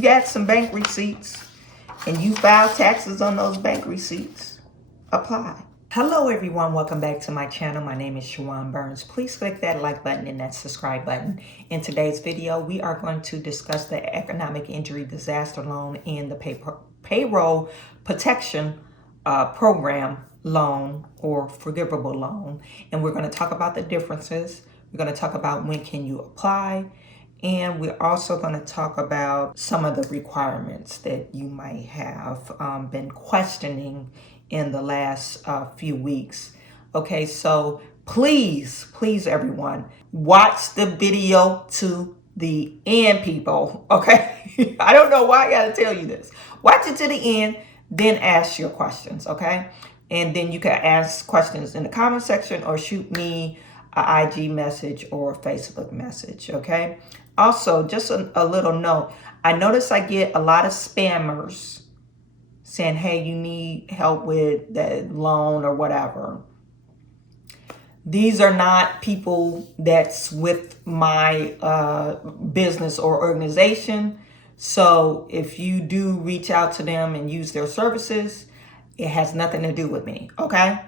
you got some bank receipts and you file taxes on those bank receipts, apply. Hello everyone, welcome back to my channel. My name is Chawanne Burns. Please click that like button and that subscribe button. In today's video, we are going to discuss the economic injury disaster loan and the payroll protection program loan or forgivable loan. And we're going to talk about the differences. We're going to talk about when can you apply. And we're also going to talk about some of the requirements that you might have been questioning in the last few weeks. Okay, so please everyone, watch the video to the end, people. Okay, I don't know why I gotta tell you this. Watch it to the end, then ask your questions. Okay, and then you can ask questions in the comment section or shoot me an IG message or a Facebook message. Okay, also just a little note, I notice I get a lot of spammers saying, hey, you need help with that loan or whatever. These are not people that's with my business or organization. So if you do reach out to them and use their services, it has nothing to do with me, okay?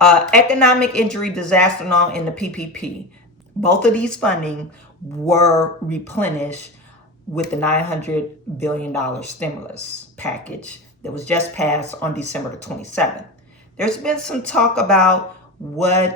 Economic injury disaster loan and the PPP. Both of these funding were replenished with the $900 billion stimulus package that was just passed on December the 27th. There's been some talk about when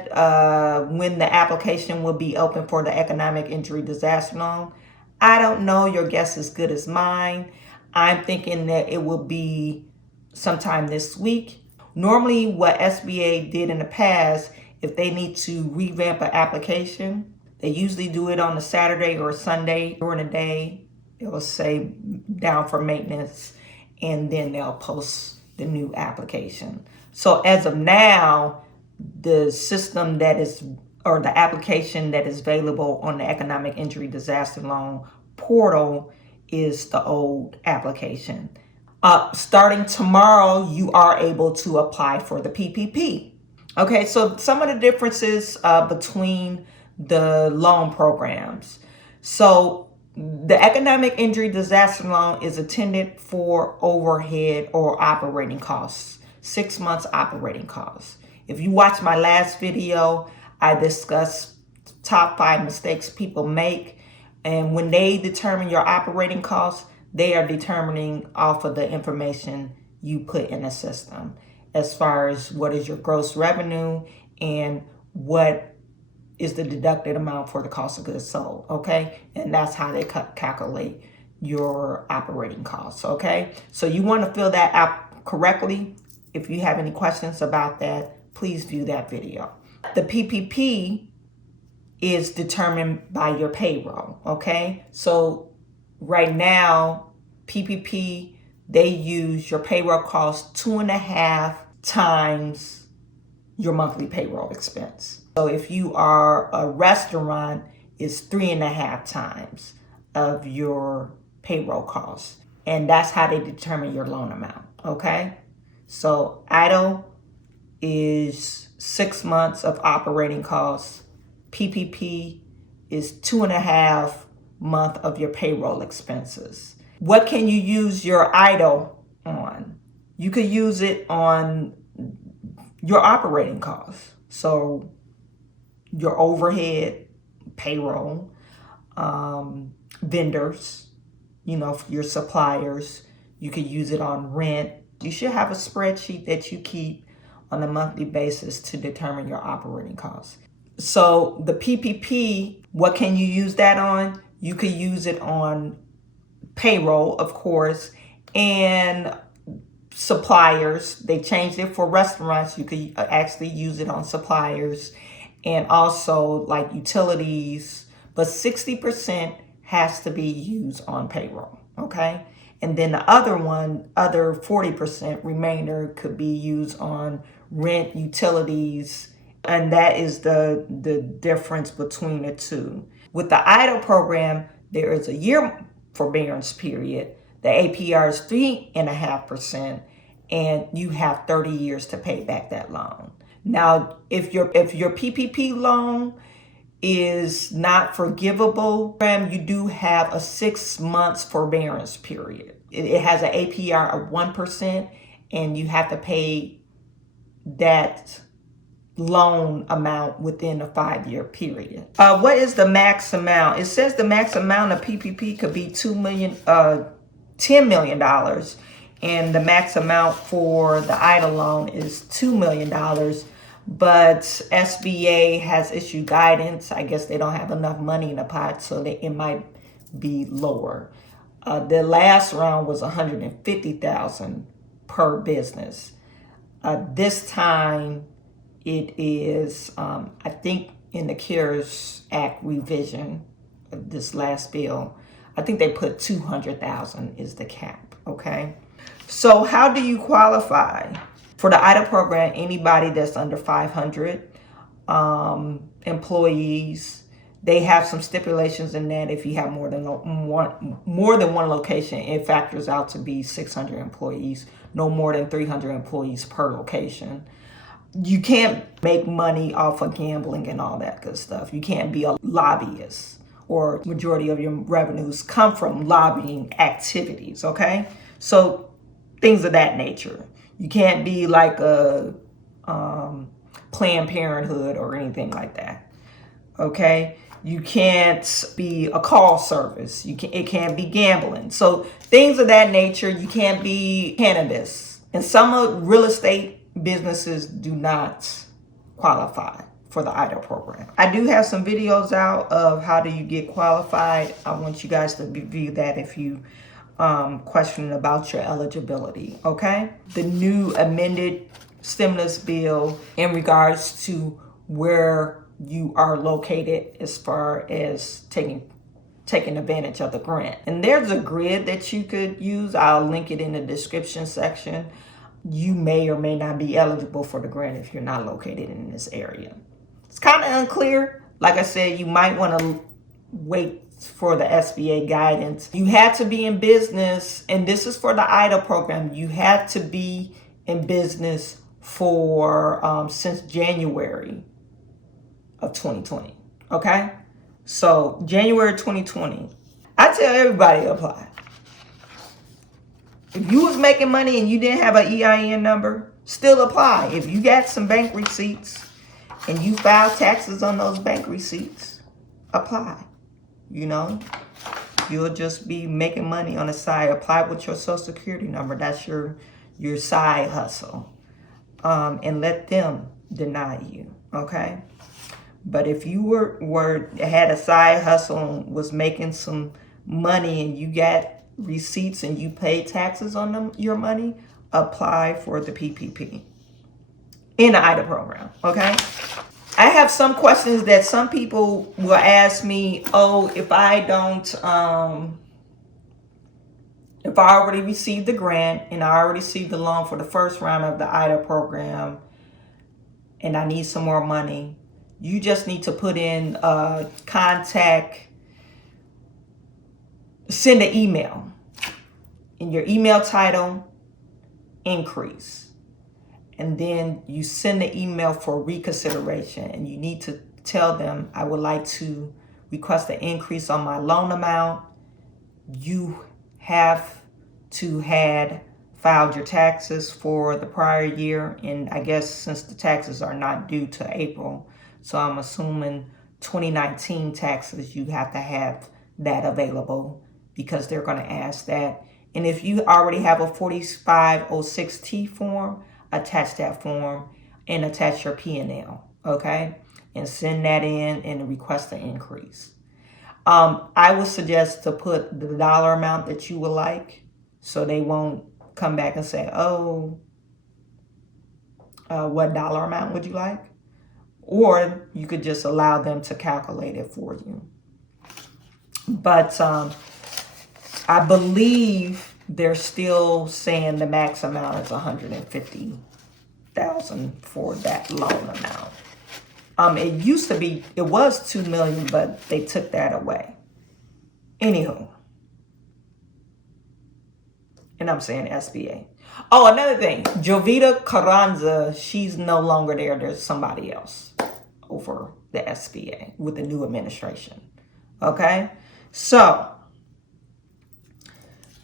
the application will be open for the economic injury disaster loan. I don't know. Your guess is good as mine. I'm thinking that it will be sometime this week. Normally what SBA did in the past, if they need to revamp an application, they usually do it on a Saturday or a Sunday during the day. It will say down for maintenance, and then they'll post the new application. So as of now, the system that is, or the application that is available on the economic injury disaster loan portal is the old application. Starting tomorrow, you are able to apply for the PPP. Okay, so some of the differences between the loan programs. So the economic injury disaster loan is intended for overhead or operating costs, 6 months operating costs. If you watch my last video, I discussed top 5 mistakes people make. And when they determine your operating costs, they are determining off of the information you put in the system, as far as what is your gross revenue and what is the deducted amount for the cost of goods sold, okay? And that's how they calculate your operating costs, okay? So you want to fill that out correctly. If you have any questions about that, please view that video. The PPP is determined by your payroll, okay? So right now, PPP, they use your payroll cost 2.5 times your monthly payroll expense. So if you are a restaurant, it's 3.5 times of your payroll costs. And that's how they determine your loan amount, okay? So EIDL is 6 months of operating costs. PPP is 2.5 months of your payroll expenses. What can you use your EIDL on? You could use it on your operating costs. So your overhead, payroll, vendors, your suppliers. You could use it on rent. You should have a spreadsheet that you keep on a monthly basis to determine your operating costs. So the PPP, what can you use that on? You could use it on payroll, of course, and suppliers. They changed it for restaurants. You could actually use it on suppliers and also like utilities, but 60% has to be used on payroll, okay? And then the other 40% remainder could be used on rent, utilities, and that is the difference between the two. With the EIDL program, there is a year forbearance period. The APR is 3.5%, and you have 30 years to pay back that loan. Now, if your PPP loan is not forgivable. You do have a 6 months forbearance period. It has an APR of 1%, and you have to pay that loan amount within a 5-year period. What is the max amount? It says the max amount of PPP could be $10 million, and the max amount for the EIDL loan is $2 million. But SBA has issued guidance. I guess they don't have enough money in the pot, so it might be lower. The last round was $150,000 per business. This time it is, I think in the CARES Act revision, this last bill, I think they put $200,000 is the cap, okay? So how do you qualify? For the EIDL program, anybody that's under 500 employees, they have some stipulations in that. If you have more than one location, it factors out to be 600 employees, no more than 300 employees per location. You can't make money off of gambling and all that good stuff. You can't be a lobbyist, or majority of your revenues come from lobbying activities, okay? So things of that nature. You can't be like a Planned Parenthood or anything like that, okay? You can't be a call service. It can't be gambling. So things of that nature. You can't be cannabis. And some real estate businesses do not qualify for the EIDL program. I do have some videos out of how do you get qualified. I want you guys to review that if you questioning about your eligibility, okay? The new amended stimulus bill in regards to where you are located as far as taking advantage of the grant. And there's a grid that you could use. I'll link it in the description section. You may or may not be eligible for the grant if you're not located in this area. It's kind of unclear. Like I said, you might want to wait for the SBA guidance. You have to be in business, and this is for the EIDL program. You have to be in business for since January of 2020. Okay, so January 2020. I tell everybody to apply. If you was making money and you didn't have an EIN number, still apply. If you got some bank receipts and you file taxes on those bank receipts, apply. You know, you'll just be making money on the side. Apply with your social security number. That's your side hustle. And let them deny you, okay? But if you had a side hustle and was making some money and you got receipts and you pay taxes on your money, apply for the PPP in the EIDL program, okay? I have some questions that some people will ask me, oh, if I already received the grant and I already received the loan for the first round of the EIDL program and I need some more money, you just need to put in send an email. In your email title, increase. And then you send the email for reconsideration, and you need to tell them, I would like to request an increase on my loan amount. You have to had filed your taxes for the prior year, and I guess since the taxes are not due to April, so I'm assuming 2019 taxes, you have to have that available because they're going to ask that. And if you already have a 4506T form, attach that form and attach your P&L, okay? And send that in and request an increase. I would suggest to put the dollar amount that you would like so they won't come back and say, oh, what dollar amount would you like? Or you could just allow them to calculate it for you. But I believe they're still saying the max amount is $150,000 for that loan amount. It used to be, it was $2 million, but they took that away. Anywho. And I'm saying SBA. Oh, another thing. Jovita Carranza, she's no longer there. There's somebody else. over the SBA with the new administration. Okay, so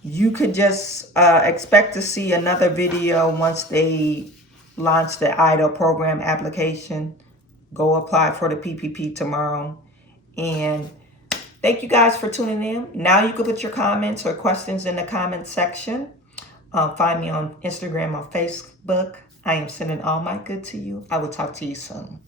you could just expect to see another video once they launch the EIDL program application. Go apply for the PPP tomorrow. And thank you guys for tuning in. Now you can put your comments or questions in the comment section. Find me on Instagram or Facebook. I am sending all my good to you. I will talk to you soon.